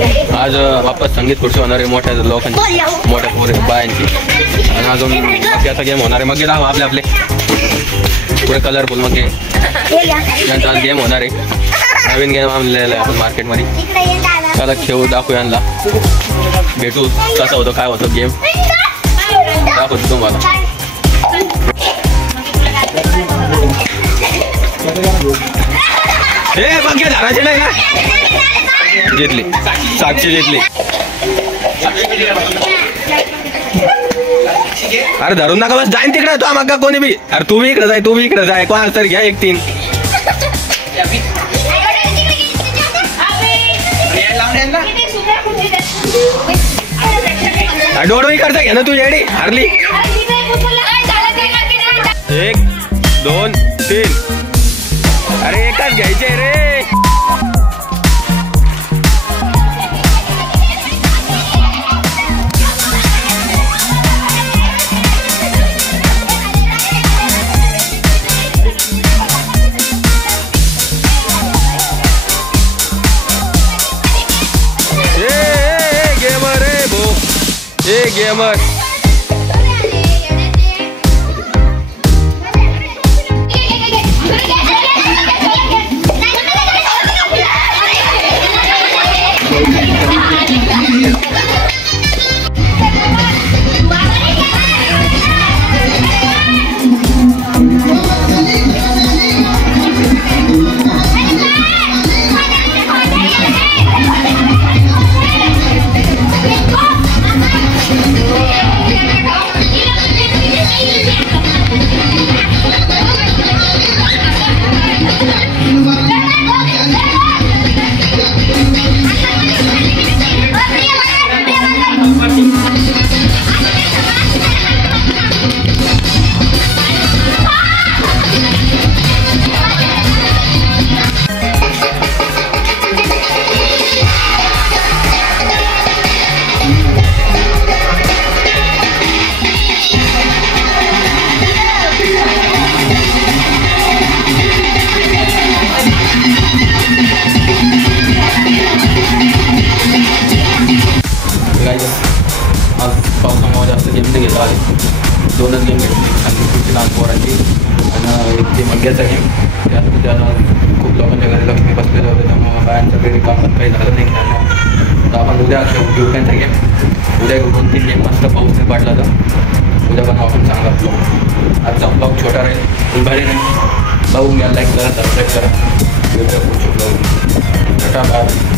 आज वापस संगीत खुर्ची होणार आहे मोठ्या लोकांची, मोठ्या पोरे बायांची. आणि अजून मग्याचा गेम होणार आहे. मग राहा आपले आपले पुरे कलरफुल मगे यांचा गेम होणार आहे. नवीन गेम आणलेला आहे आपण मार्केटमध्ये. त्याला खेळू दाखवू यांना, भेटू कसं होतं काय होतं गेम दाखवतो तुम्हाला. हे बघ धरायचे नाही ना, जितली 700 जितली. अरे धरून नका बस, जाईन तिकडे तो मग कोणी बी. अरे तू बी इकडे जाय, तू बी इकडे जाय. कोण तर घ्या 1-3. डोडो करता घ्या ना तू येडी हरली. 1 2 3. अरे एकच घ्यायचे रे. गेमर रे भो, ए गेमर. आज पावसामुळे जास्त गेम नाही घेतला आहे. 2च गेम घेतली लहान पोरांची आणि एक ते मग्याचा गेम. त्याला खूप लोकांच्या घरी लक्ष्मी बसलेलं होतं, त्यामुळे बायांच्या घरी कामात काही झालं नाही खेळायला. तर आपण उद्या घेऊ त्यांचा गेम. उद्या घेऊ 2-3 गेम. मस्त पाऊस नाही पडला तर उद्या पण आपण चांगला असतो. आजचा ब्लॉग छोटा राहील पण भारी राहील. बघून घ्या, लाईक करा, सबस्क्राईब करा. Tata bye.